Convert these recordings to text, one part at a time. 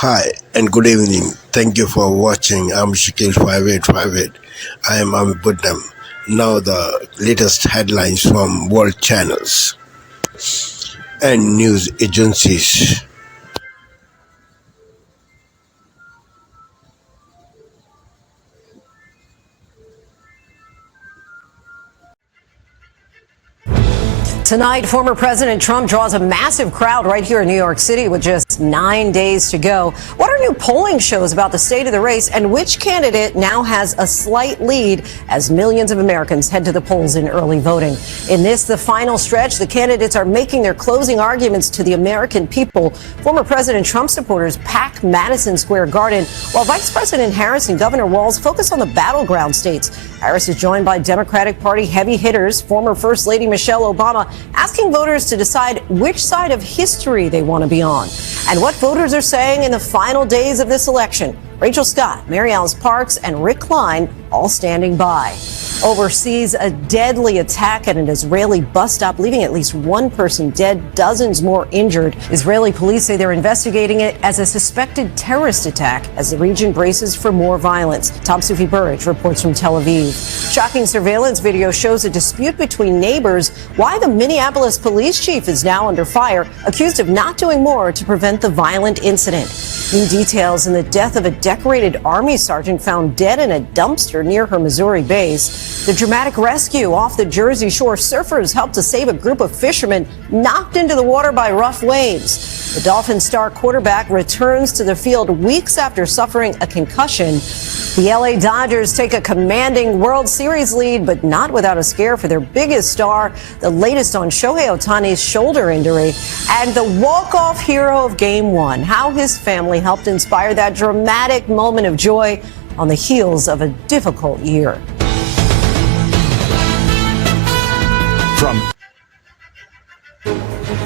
Hi and good evening. Thank you for watching. I'm Shakil 5858. I am Buddham. Now the latest headlines from world channels and news agencies. Tonight, former President Trump draws a massive crowd right here in New York City with just 9 days to go. What are new polling shows about the state of the race, and which candidate now has a slight lead as millions of Americans head to the polls in early voting? In this, the final stretch, the candidates are making their closing arguments to the American people. Former President Trump supporters pack Madison Square Garden, while Vice President Harris and Governor Walz focus on the battleground states. Harris is joined by Democratic Party heavy hitters, former First Lady Michelle Obama, asking voters to decide which side of history they want to be on. And what voters are saying in the final days of this election. Rachel Scott, Mary Alice Parks, and Rick Klein all standing by. Overseas, a deadly attack at an Israeli bus stop, leaving at least one person dead, dozens more injured. Israeli police say they're investigating it as a suspected terrorist attack as the region braces for more violence. Tom Sufi Burridge reports from Tel Aviv. Shocking surveillance video shows a dispute between neighbors, why the Minneapolis police chief is now under fire, accused of not doing more to prevent the violent incident. New details in the death of a decorated Army sergeant found dead in a dumpster near her Missouri base. The dramatic rescue off the Jersey Shore. Surfers helped to save a group of fishermen knocked into the water by rough waves. The Dolphins star quarterback returns to the field weeks after suffering a concussion. The LA Dodgers take a commanding World Series lead, but not without a scare for their biggest star, the latest on Shohei Ohtani's shoulder injury, and the walk-off hero of Game 1, how his family helped inspire that dramatic moment of joy on the heels of a difficult year.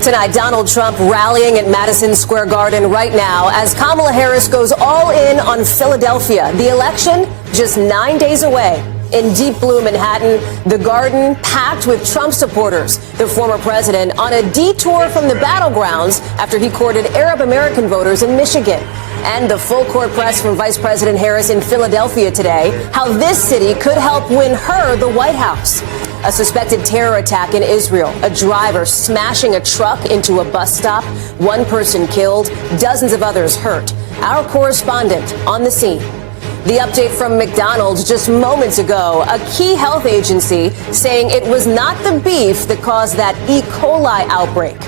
Tonight, Donald Trump rallying at Madison Square Garden right now as Kamala Harris goes all in on Philadelphia. The election just 9 days away. In deep blue Manhattan, the Garden packed with Trump supporters. The former president on a detour from the battlegrounds after he courted Arab American voters in Michigan. And the full court press from Vice President Harris in Philadelphia today, how this city could help win her the White House. A suspected terror attack in Israel, a driver smashing a truck into a bus stop, one person killed, dozens of others hurt. Our correspondent on the scene. The update from McDonald's just moments ago, a key health agency saying it was not the beef that caused that E. coli outbreak.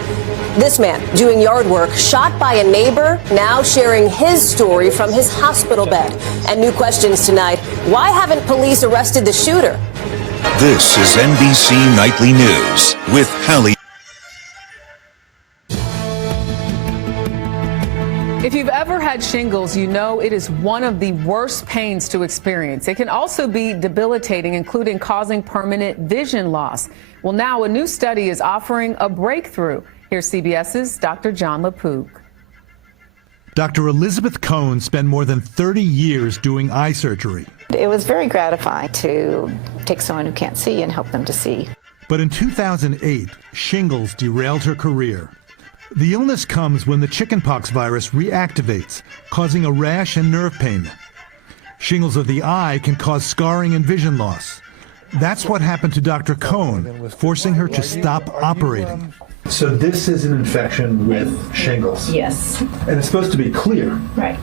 This man doing yard work, shot by a neighbor, now sharing his story from his hospital bed. And new questions tonight. Why haven't police arrested the shooter? This is NBC Nightly News with Hallie. If you've ever had shingles, you know it is one of the worst pains to experience. It can also be debilitating, including causing permanent vision loss. Well, now a new study is offering a breakthrough. Here's CBS's Dr. John LaPook. Dr. Elizabeth Cohn spent more than 30 years doing eye surgery. It was very gratifying to take someone who can't see and help them to see. But in 2008, shingles derailed her career. The illness comes when the chickenpox virus reactivates, causing a rash and nerve pain. Shingles of the eye can cause scarring and vision loss. That's what happened to Dr. Cohn, forcing her to stop operating. So this is an infection with shingles? Yes. And it's supposed to be clear? Right.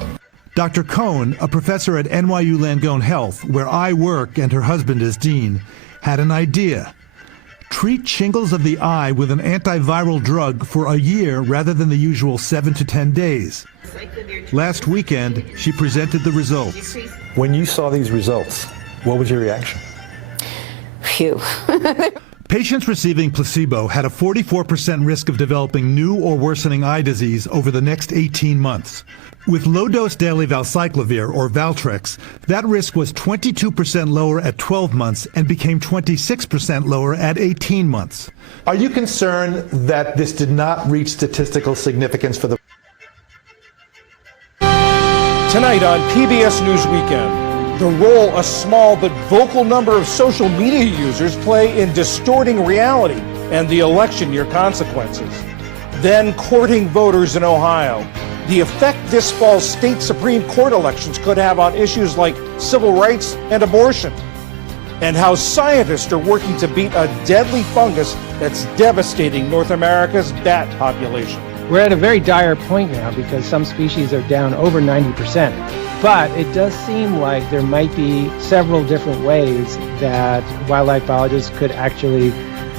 Dr. Cohn, a professor at NYU Langone Health, where I work and her husband is dean, had an idea. Treat shingles of the eye with an antiviral drug for a year rather than the usual 7 to 10 days. Last weekend, she presented the results. When you saw these results, what was your reaction? Phew. Patients receiving placebo had a 44% risk of developing new or worsening eye disease over the next 18 months. With low-dose daily valcyclovir, or Valtrex, that risk was 22% lower at 12 months and became 26% lower at 18 months. Are you concerned that this did not reach statistical significance for the... Tonight on PBS News Weekend, the role a small but vocal number of social media users play in distorting reality and the election year consequences. Then courting voters in Ohio. the effect this fall's state Supreme Court elections could have on issues like civil rights and abortion, and how scientists are working to beat a deadly fungus that's devastating North America's bat population. We're at a very dire point now because some species are down over 90%. But it does seem like there might be several different ways that wildlife biologists could actually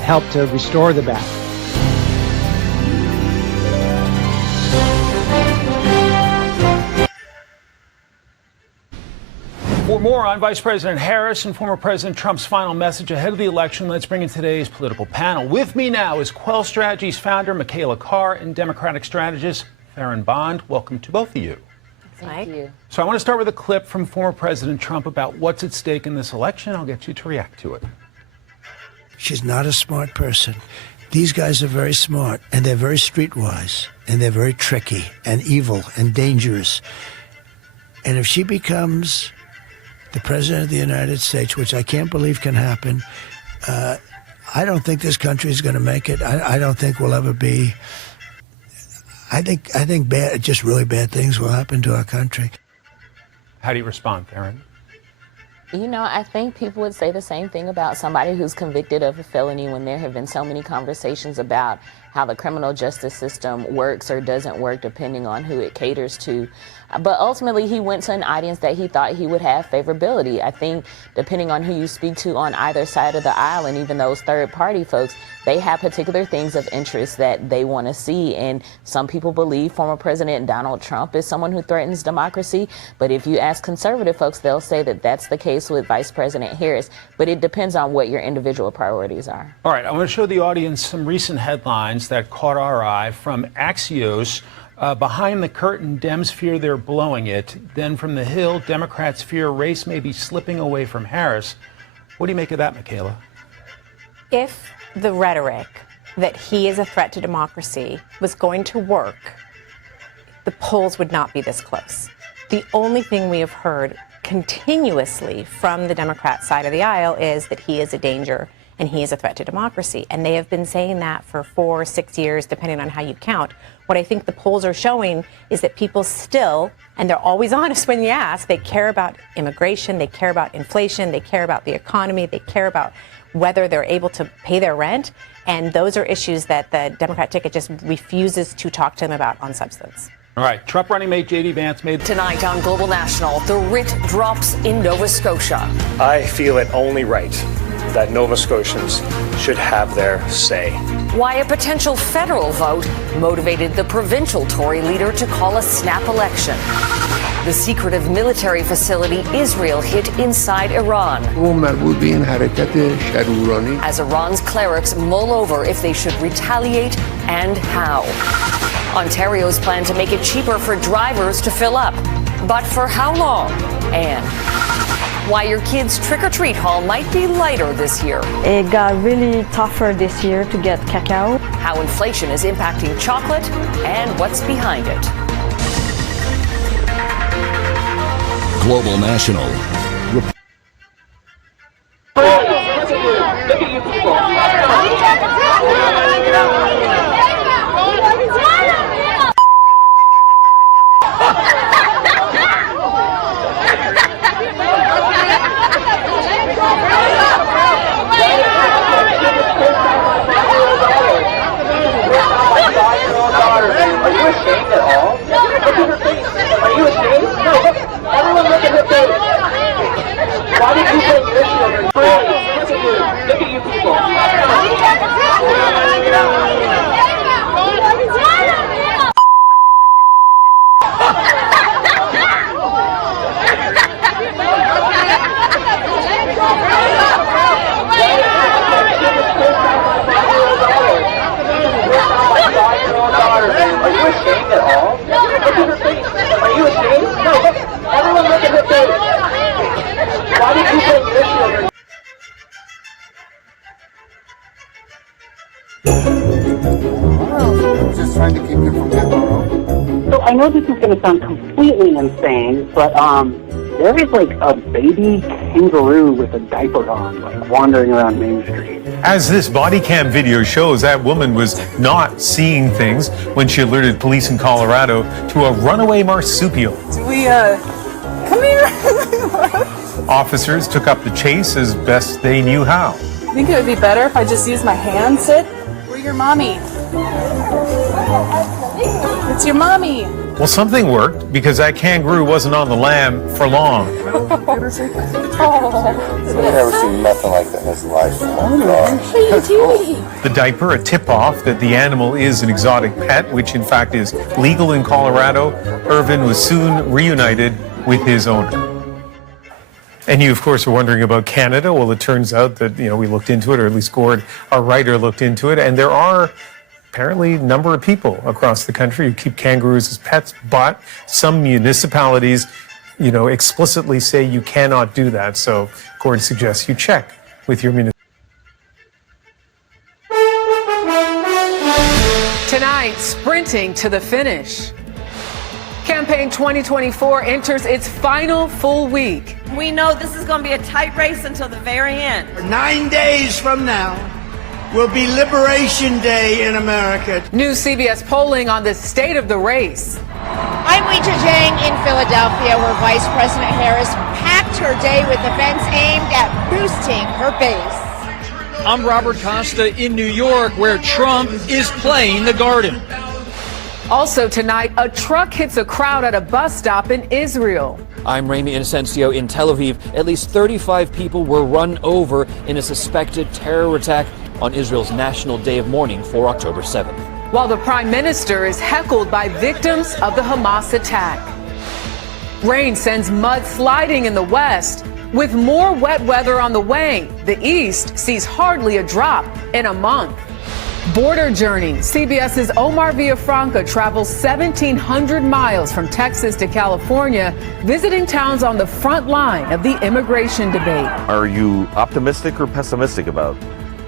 help to restore the bat. For more on Vice President Harris and former President Trump's final message ahead of the election, let's bring in today's political panel. With me now is Quell Strategies founder Michaela Carr and Democratic strategist Farron Bond. Welcome to both of you. Thank you. So I want to start with a clip from former President Trump about what's at stake in this election. I'll get you to react to it. She's not a smart person. These guys are very smart, and they're very streetwise, and they're very tricky and evil and dangerous. And if she becomes the President of the United States, which I can't believe can happen, I don't think this country is going to make it. I don't think we'll ever be. I think bad, just really bad things will happen to our country. How do you respond, Farron? You know, I think people would say the same thing about somebody who's convicted of a felony when there have been so many conversations about how the criminal justice system works or doesn't work depending on who it caters to. But ultimately, he went to an audience that he thought he would have favorability. I think depending on who you speak to on either side of the aisle, and even those third-party folks, they have particular things of interest that they want to see. And some people believe former President Donald Trump is someone who threatens democracy. But if you ask conservative folks, they'll say that that's the case with Vice President Harris. But it depends on what your individual priorities are. All right, I want to show the audience some recent headlines that caught our eye from Axios. Behind the curtain, Dems fear they're blowing it. Then from the Hill, Democrats fear race may be slipping away from Harris. What do you make of that, Michaela? If the rhetoric that he is a threat to democracy was going to work, the polls would not be this close. The only thing we have heard continuously from the Democrat side of the aisle is that he is a danger and he is a threat to democracy. And they have been saying that for 4 or 6 years, depending on how you count. What I think the polls are showing is that people still, and they're always honest when you ask, they care about immigration, they care about inflation, they care about the economy, they care about whether they're able to pay their rent. And those are issues that the Democrat ticket just refuses to talk to them about on substance. All right, Trump running mate J.D. Vance made... Tonight on Global National, the writ drops in Nova Scotia. I feel it only right that Nova Scotians should have their say. Why a potential federal vote motivated the provincial Tory leader to call a snap election. The secretive military facility Israel hit inside Iran. As Iran's clerics mull over if they should retaliate and how. Ontario's plan to make it cheaper for drivers to fill up. But for how long? And why your kids' trick-or-treat haul might be lighter this year. It got really tougher this year to get cacao. How inflation is impacting chocolate and what's behind it. Global National. I know this is going to sound completely insane, but there is like a baby kangaroo with a diaper on, like wandering around Main Street. As this body cam video shows, that woman was not seeing things when she alerted police in Colorado to a runaway marsupial. Come here. Officers took up the chase as best they knew how. I think it would be better if I just used my hand. Sit. Where's your mommy? It's your mommy. Well, something worked because that kangaroo wasn't on the lam for long. Oh. I've never seen nothing like that in his life. Oh my gosh. What are you doing? The diaper, a tip-off that the animal is an exotic pet, which in fact is legal in Colorado. Irvin was soon reunited with his owner. And you, of course, are wondering about Canada. Well, it turns out that, we looked into it, or at least Gord, our writer, looked into it, and there are apparently a number of people across the country who keep kangaroos as pets, but some municipalities, explicitly say you cannot do that. So Gord suggests you check with your municipality. Tonight, sprinting to the finish. Campaign 2024 enters its final full week. We know this is going to be a tight race until the very end. 9 days from now will be Liberation Day in America. New CBS polling on the state of the race. I'm Weijia Jiang in Philadelphia, where Vice President Harris packed her day with events aimed at boosting her base. I'm Robert Costa in New York, where Trump is playing the Garden. Also tonight, a truck hits a crowd at a bus stop in Israel. I'm Rami Inocencio in Tel Aviv. At least 35 people were run over in a suspected terror attack on Israel's National Day of Mourning for October 7th. While the prime minister is heckled by victims of the Hamas attack. Rain sends mud sliding in the west. With more wet weather on the way, the east sees hardly a drop in a month. Border journey. CBS's Omar Villafranca travels 1,700 miles from Texas to California, visiting towns on the front line of the immigration debate. Are you optimistic or pessimistic about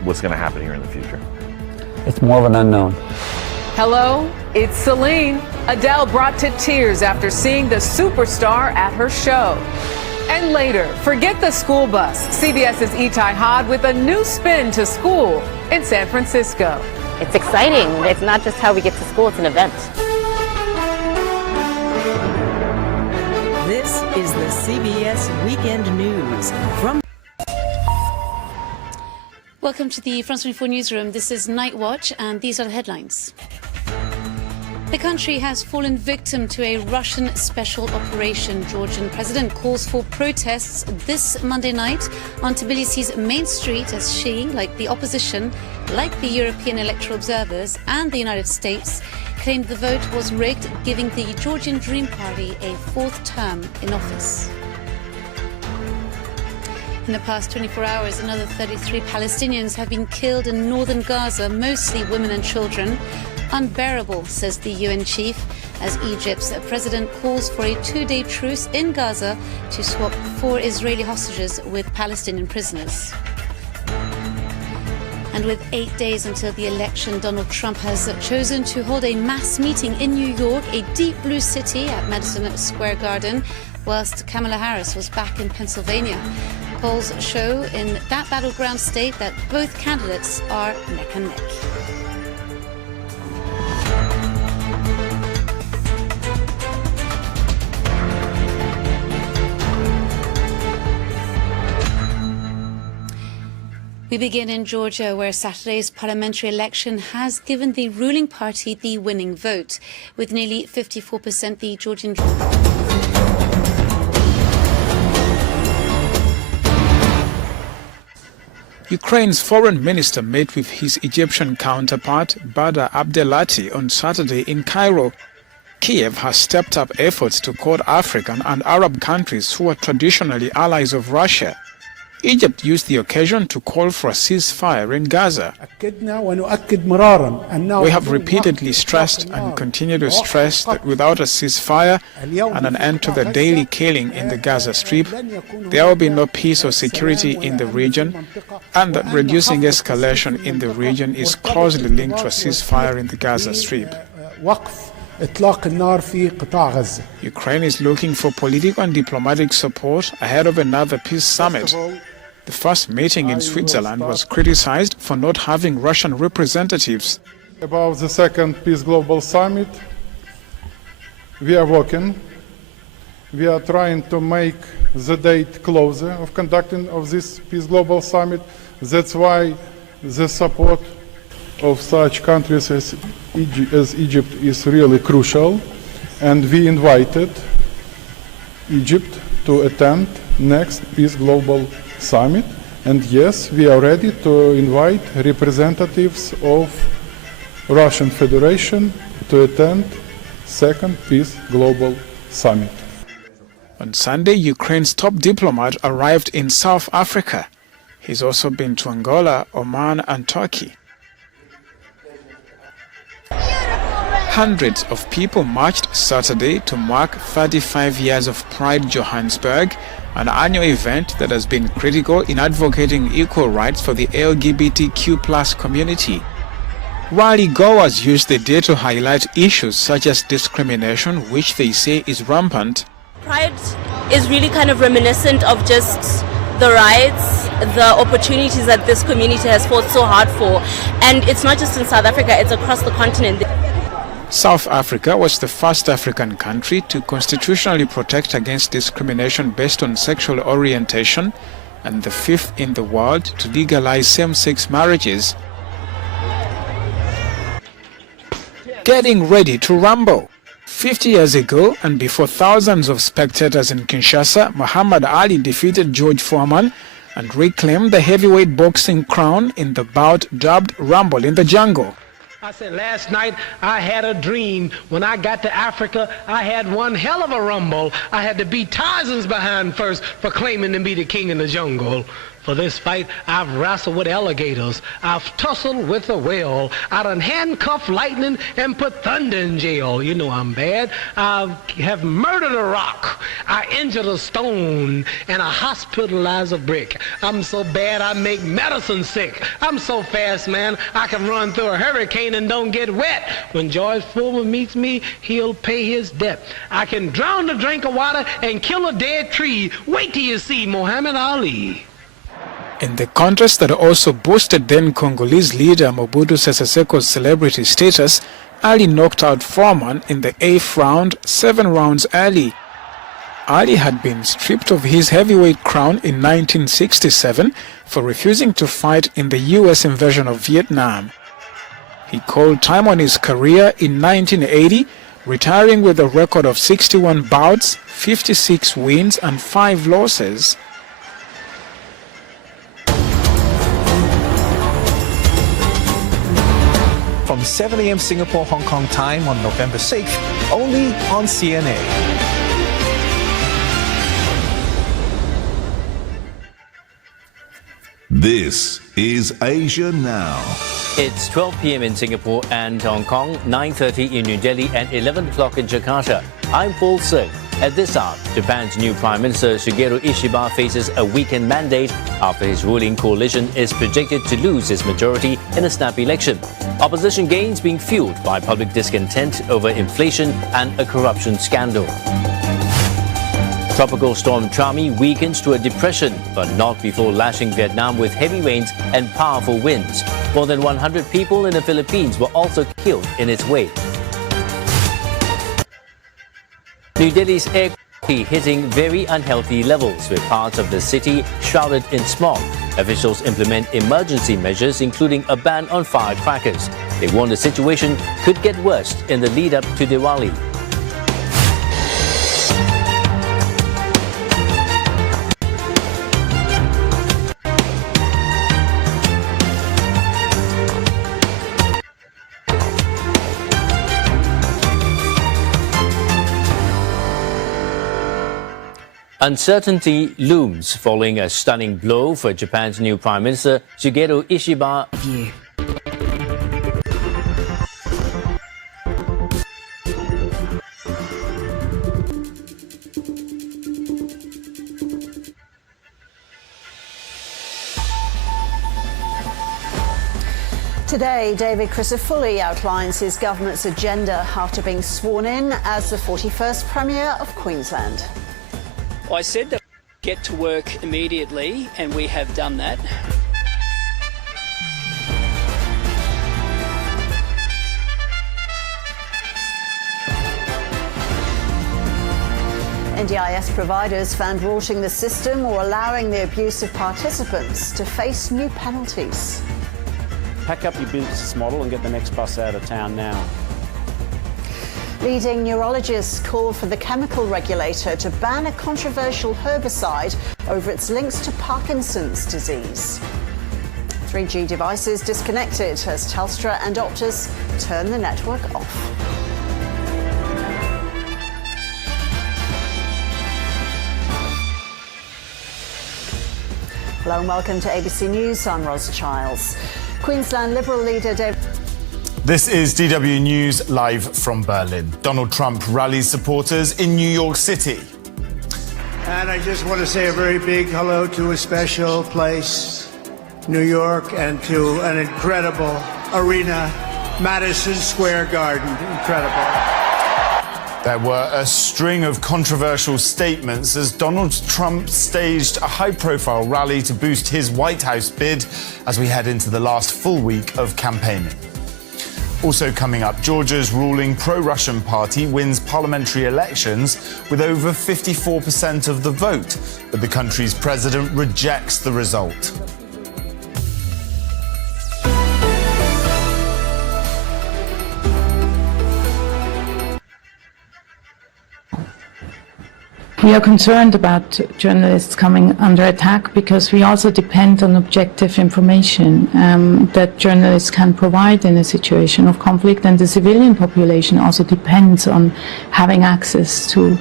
what's going to happen here in the future? It's more of an unknown. Hello, it's Celine. Adele brought to tears after seeing the superstar at her show. And later, forget the school bus. CBS's Itai Had with a new spin to school in San Francisco. It's exciting. It's not just how we get to school, it's an event. This is the CBS Weekend News from... Welcome to the France 24 newsroom. This is Night Watch, and these are the headlines. The country has fallen victim to a Russian special operation. Georgian president calls for protests this Monday night on Tbilisi's main street as she, like the opposition, like the European electoral observers and the United States, claimed the vote was rigged, giving the Georgian Dream Party a fourth term in office. In the past 24 hours, another 33 Palestinians have been killed in northern Gaza, mostly women and children. Unbearable, says the UN chief, as Egypt's president calls for a 2-day truce in Gaza to swap 4 Israeli hostages with Palestinian prisoners. And with 8 days until the election, Donald Trump has chosen to hold a mass meeting in New York, a deep blue city at Madison Square Garden, whilst Kamala Harris was back in Pennsylvania. Polls show in that battleground state that both candidates are neck and neck. We begin in Georgia, where Saturday's parliamentary election has given the ruling party the winning vote. With nearly 54%, the Georgian... Ukraine's foreign minister met with his Egyptian counterpart, Badr Abdelati, on Saturday in Cairo. Kiev has stepped up efforts to court African and Arab countries who are traditionally allies of Russia. Egypt used the occasion to call for a ceasefire in Gaza. We have repeatedly stressed and continue to stress that without a ceasefire and an end to the daily killing in the Gaza Strip, there will be no peace or security in the region, and that reducing escalation in the region is closely linked to a ceasefire in the Gaza Strip. Ukraine is looking for political and diplomatic support ahead of another peace summit. The first meeting in Switzerland was criticized for not having Russian representatives. About the second Peace Global Summit, we are working. We are trying to make the date closer of conducting of this Peace Global Summit. That's why the support of such countries as Egypt is really crucial. And we invited Egypt to attend next Peace Global Summit. And yes, we are ready to invite representatives of Russian Federation to attend second Peace Global Summit. On Sunday, Ukraine's top diplomat arrived in South Africa. He's also been to Angola, Oman and Turkey. Hundreds of people marched Saturday to mark 35 years of Pride Johannesburg, an annual event that has been critical in advocating equal rights for the LGBTQ+ community. Rally goers used the day to highlight issues such as discrimination, which they say is rampant. Pride is really kind of reminiscent of just the rights, the opportunities that this community has fought so hard for. And it's not just in South Africa, it's across the continent. South Africa was the first African country to constitutionally protect against discrimination based on sexual orientation and the fifth in the world to legalize same-sex marriages. Getting ready to rumble. 50 years ago, and before thousands of spectators in Kinshasa, Muhammad Ali defeated George Foreman and reclaimed the heavyweight boxing crown in the bout dubbed Rumble in the Jungle. I said last night I had a dream. When I got to Africa, I had one hell of a rumble. I had to beat Tarzan's behind first for claiming to be the king in the jungle. For this fight, I've wrestled with alligators. I've tussled with a whale. I done handcuffed lightning and put thunder in jail. You know I'm bad. I have murdered a rock. I injured a stone. And I hospitalized a brick. I'm so bad I make medicine sick. I'm so fast, man, I can run through a hurricane and don't get wet. When George Foreman meets me, he'll pay his debt. I can drown a drink of water and kill a dead tree. Wait till you see Muhammad Ali. In the contest that also boosted then Congolese leader Mobutu Sese Seko's celebrity status, Ali knocked out Foreman in the 8th round, 7 rounds early. Ali had been stripped of his heavyweight crown in 1967 for refusing to fight in the US invasion of Vietnam. He called time on his career in 1980, retiring with a record of 61 bouts, 56 wins and 5 losses. From 7 a.m. Singapore, Hong Kong time on November 6th, only on CNA. This is Asia Now. It's 12 p.m. in Singapore and Hong Kong, 9:30 in New Delhi and 11 o'clock in Jakarta. I'm Paul Singh. At this hour, Japan's new Prime Minister Shigeru Ishiba faces a weakened mandate after his ruling coalition is projected to lose its majority in a snap election. Opposition gains being fueled by public discontent over inflation and a corruption scandal. Tropical storm Trami weakens to a depression, but not before lashing Vietnam with heavy rains and powerful winds. More than 100 people in the Philippines were also killed in its wake. New Delhi's air quality hitting very unhealthy levels, with parts of the city shrouded in smog. Officials implement emergency measures, including a ban on firecrackers. They warn the situation could get worse in the lead-up to Diwali. Uncertainty looms following a stunning blow for Japan's new Prime Minister Shigeru Ishiba. Today, David Crisafulli outlines his government's agenda after being sworn in as the 41st Premier of Queensland. I said that Get to work immediately, and we have done that. NDIS providers found rorting the system or allowing the abuse of participants to face new penalties. Pack up your business model and get the next bus out of town now. Leading neurologists call for the chemical regulator to ban a controversial herbicide over its links to Parkinson's disease. 3G devices disconnected as Telstra and Optus turn the network off. Hello and welcome to ABC News. I'm Ros Childs. Queensland Liberal leader David... This is DW News live from Berlin. Donald Trump rallies supporters in New York City. And I just want to say a very big hello to a special place, New York, and to an incredible arena, Madison Square Garden. Incredible. There were a string of controversial statements as Donald Trump staged a high-profile rally to boost his White House bid as we head into the last full week of campaigning. Also coming up, Georgia's ruling pro-Russian party wins parliamentary elections with over 54% of the vote, but the country's president rejects the result. We are concerned about journalists coming under attack because we also depend on objective information that journalists can provide in a situation of conflict, and the civilian population also depends on having access to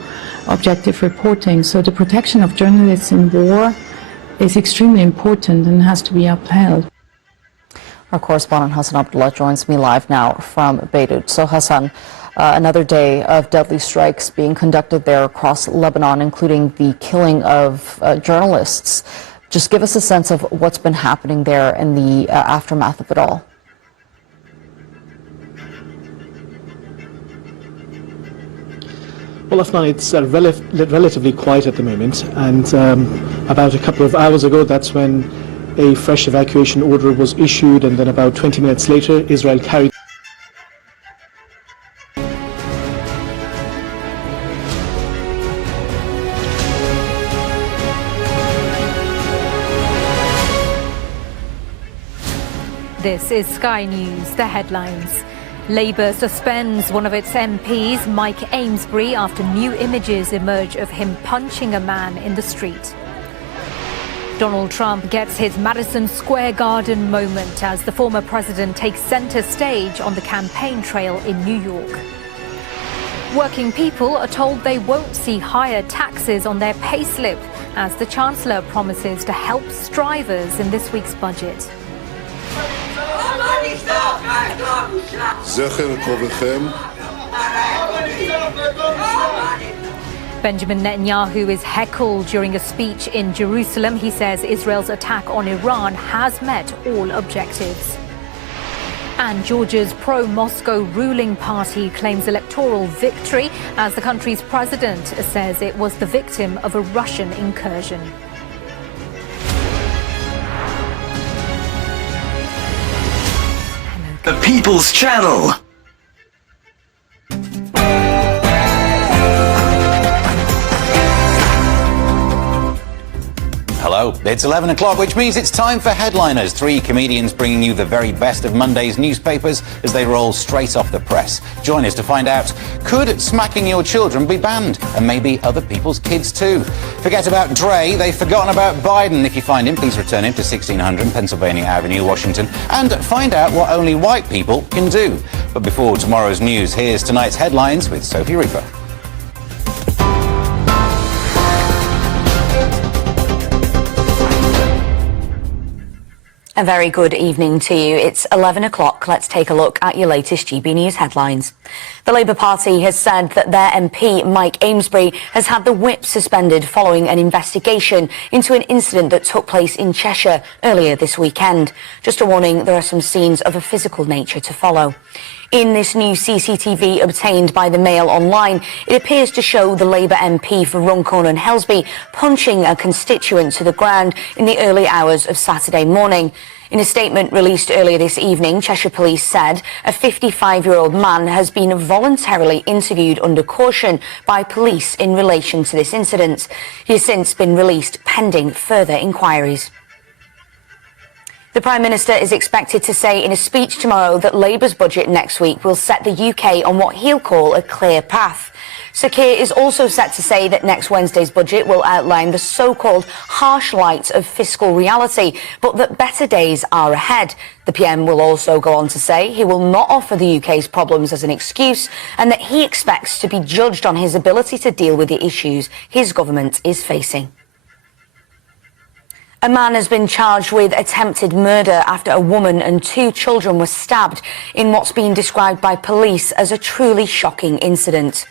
objective reporting. So the protection of journalists in war is extremely important and has to be upheld. Our correspondent Hassan Abdullah joins me live now from Beirut. So Hassan, another day of deadly strikes being conducted there across Lebanon, including the killing of journalists. Just give us a sense of what's been happening there in the aftermath of it all. Well, Afnan, it's relatively quiet at the moment, and about a couple of hours ago, that's when a fresh evacuation order was issued, and then about 20 minutes later, Israel carried This is Sky News, the headlines. Labour suspends one of its MPs, Mike Amesbury, after new images emerge of him punching a man in the street. Donald Trump gets his Madison Square Garden moment as the former president takes centre stage on the campaign trail in New York. Working people are told they won't see higher taxes on their payslip as the Chancellor promises to help strivers in this week's budget. Benjamin Netanyahu is heckled during a speech in Jerusalem. He says Israel's attack on Iran has met all objectives. And Georgia's pro-Moscow ruling party claims electoral victory as the country's president says it was the victim of a Russian incursion. The People's Channel. Hello, it's 11 o'clock, which means it's time for Headliners. 3 comedians bringing you the very best of Monday's newspapers as they roll straight off the press. Join us to find out, could smacking your children be banned? And maybe other people's kids too. Forget about Dre, they've forgotten about Biden. If you find him, please return him to 1600 Pennsylvania Avenue, Washington, and find out what only white people can do. But before tomorrow's news, here's tonight's headlines with Sophie Reaper. A very good evening to you. It's 11 o'clock. Let's take a look at your latest GB News headlines. The Labour Party has said that their MP, Mike Amesbury, has had the whip suspended following an investigation into an incident that took place in Cheshire earlier this weekend. Just a warning, there are some scenes of a physical nature to follow. In this new CCTV obtained by the Mail Online, it appears to show the Labour MP for Runcorn and Helsby punching a constituent to the ground in the early hours of Saturday morning. In a statement released earlier this evening, Cheshire Police said a 55-year-old man has been voluntarily interviewed under caution by police in relation to this incident. He has since been released pending further inquiries. The Prime Minister is expected to say in a speech tomorrow that Labour's budget next week will set the UK on what he'll call a clear path. Sir Keir is also set to say that next Wednesday's budget will outline the so-called harsh light of fiscal reality, but that better days are ahead. The PM will also go on to say he will not offer the UK's problems as an excuse and that he expects to be judged on his ability to deal with the issues his government is facing. A man has been charged with attempted murder after a woman and 2 children were stabbed in what's been described by police as a truly shocking incident.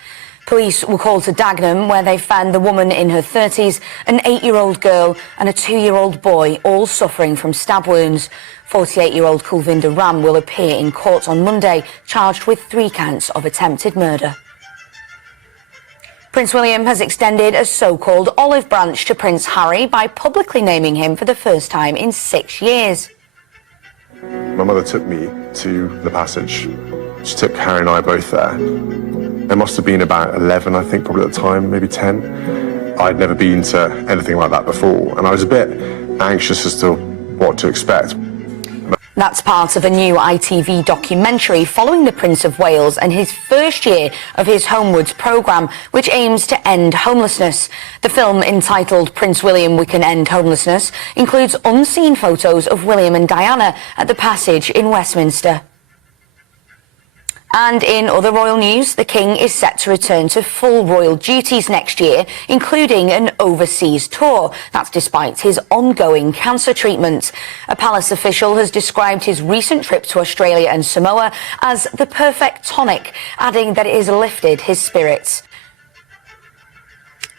Police were called to Dagenham, where they found the woman in her 30s, an 8-year-old girl and a 2-year-old boy, all suffering from stab wounds. 48-year-old Kulvinder Ram will appear in court on Monday, charged with 3 counts of attempted murder. Prince William has extended a so-called olive branch to Prince Harry by publicly naming him for the first time in 6 years. My mother took me to the passage. She took Harry and I both there. There must have been about 11, I think, probably at the time, maybe 10. I'd never been to anything like that before, and I was a bit anxious as to what to expect. That's part of a new ITV documentary following the Prince of Wales and his first year of his Homewards programme, which aims to end homelessness. The film, entitled Prince William, We Can End Homelessness, includes unseen photos of William and Diana at the Passage in Westminster. And in other royal news, the King is set to return to full royal duties next year, including an overseas tour. That's despite his ongoing cancer treatment. A palace official has described his recent trip to Australia and Samoa as the perfect tonic, adding that it has lifted his spirits.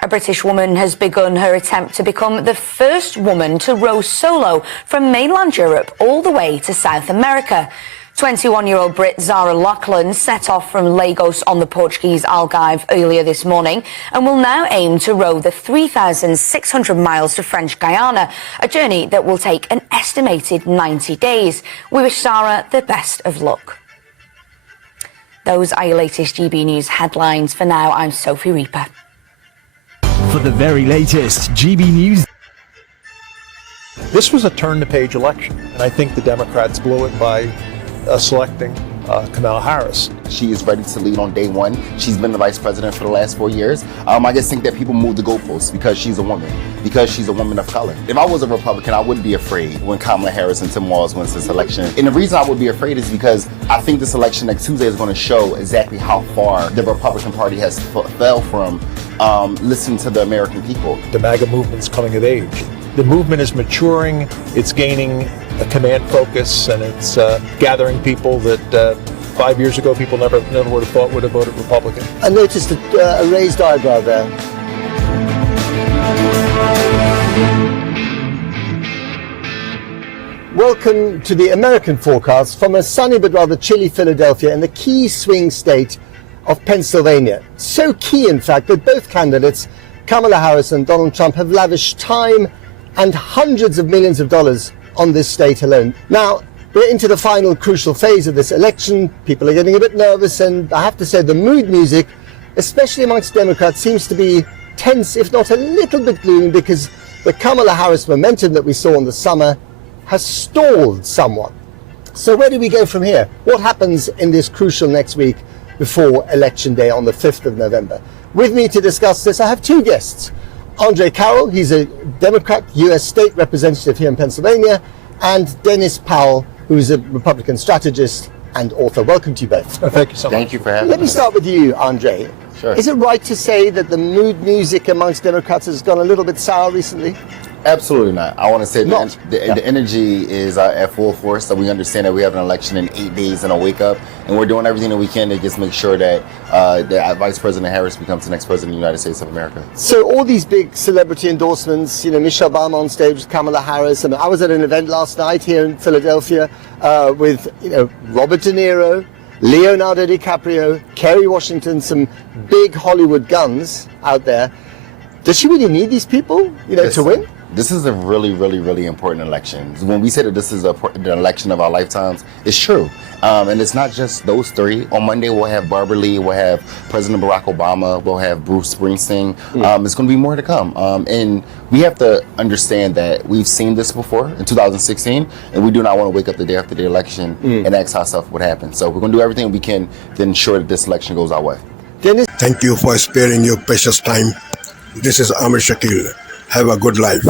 A British woman has begun her attempt to become the first woman to row solo from mainland Europe all the way to South America. 21-year-old Brit Zara Lachlan set off from Lagos on the Portuguese Algarve earlier this morning and will now aim to row the 3,600 miles to French Guiana, a journey that will take an estimated 90 days. We wish Zara the best of luck. Those are your latest GB News headlines. For now, I'm Sophie Reaper. For the very latest GB News. This was a turn-the-page election, and I think the Democrats blew it by selecting Kamala Harris. She is ready to lead on day one. She's been the vice president for the last 4 years. I just think that people move the goalposts because she's a woman of color. If I was a Republican, I wouldn't be afraid when Kamala Harris and Tim Walz wins this election. And the reason I would be afraid is because I think this election next Tuesday is going to show exactly how far the Republican Party has fell from listening to the American people. The MAGA movement's coming of age. The movement is maturing, it's gaining a command focus, and it's gathering people that 5 years ago people never would have thought would have voted Republican. I noticed a raised eyebrow there. Welcome to the American forecast from a sunny but rather chilly Philadelphia in the key swing state of Pennsylvania. So key, in fact, that both candidates, Kamala Harris and Donald Trump, have lavished time and hundreds of millions of dollars on this state alone. Now, we're into the final crucial phase of this election. People are getting a bit nervous, and I have to say the mood music, especially amongst Democrats, seems to be tense, if not a little bit gloomy, because the Kamala Harris momentum that we saw in the summer has stalled somewhat. So where do we go from here? What happens in this crucial next week before Election Day on the 5th of November? With me to discuss this, I have 2 guests. Andre Carroll, he's a Democrat, U.S. State Representative here in Pennsylvania, and Dennis Powell, who is a Republican strategist and author. Welcome to you both. Thank you so much. Thank you for having me. Let me start with you, Andre. Sure. Is it right to say that the mood music amongst Democrats has gone a little bit sour recently? Absolutely not. I want to say the energy is at full force, so we understand that we have an election in 8 days and a wake up, and we're doing everything that we can to just make sure that Vice President Harris becomes the next president of the United States of America. So all these big celebrity endorsements, Michelle Obama on stage with Kamala Harris. I was at an event last night here in Philadelphia with, Robert De Niro, Leonardo DiCaprio, Kerry Washington, some big Hollywood guns out there. Does she really need these people, to win? This is a really, really, really important election. When we say that this is the election of our lifetimes, it's true. And it's not just those three. On Monday, we'll have Barbara Lee, we'll have President Barack Obama, we'll have Bruce Springsteen. It's going to be more to come. And we have to understand that we've seen this before in 2016, and we do not want to wake up the day after the election and ask ourselves what happened. So we're going to do everything we can to ensure that this election goes our way. Thank you for sparing your precious time. This is Amir Shakil. Have a good life.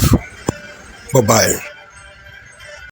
Bye-bye.